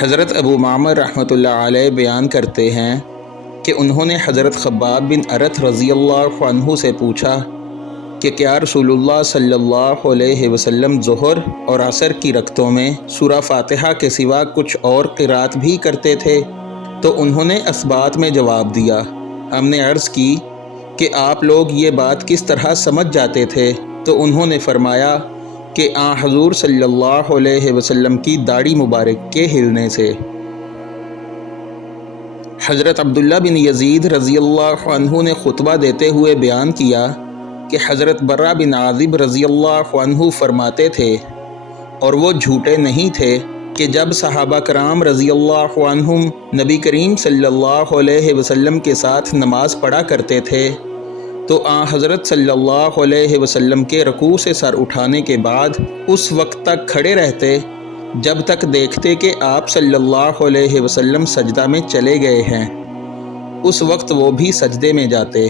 حضرت ابو معمر رحمۃ اللہ علیہ بیان کرتے ہیں کہ انہوں نے حضرت خباب بن ارت رضی اللہ عنہ سے پوچھا کہ کیا رسول اللہ صلی اللہ علیہ وسلم ظہر اور عصر کی رکعتوں میں سورہ فاتحہ کے سوا کچھ اور قرات بھی کرتے تھے؟ تو انہوں نے اثبات میں جواب دیا۔ ہم نے عرض کی کہ آپ لوگ یہ بات کس طرح سمجھ جاتے تھے؟ تو انہوں نے فرمایا کہ حضور صلی اللہ علیہ وسلم کی داڑھی مبارک کے ہلنے سے۔ حضرت عبداللہ بن یزید رضی اللہ عنہ نے خطبہ دیتے ہوئے بیان کیا کہ حضرت برہ بن عازب رضی اللہ عنہ فرماتے تھے، اور وہ جھوٹے نہیں تھے، کہ جب صحابہ کرام رضی اللہ عنہم نبی کریم صلی اللہ علیہ وسلم کے ساتھ نماز پڑھا کرتے تھے تو حضرت صلی اللہ علیہ وسلم کے رکوع سے سر اٹھانے کے بعد اس وقت تک کھڑے رہتے جب تک دیکھتے کہ آپ صلی اللہ علیہ وسلم سجدہ میں چلے گئے ہیں، اس وقت وہ بھی سجدے میں جاتے۔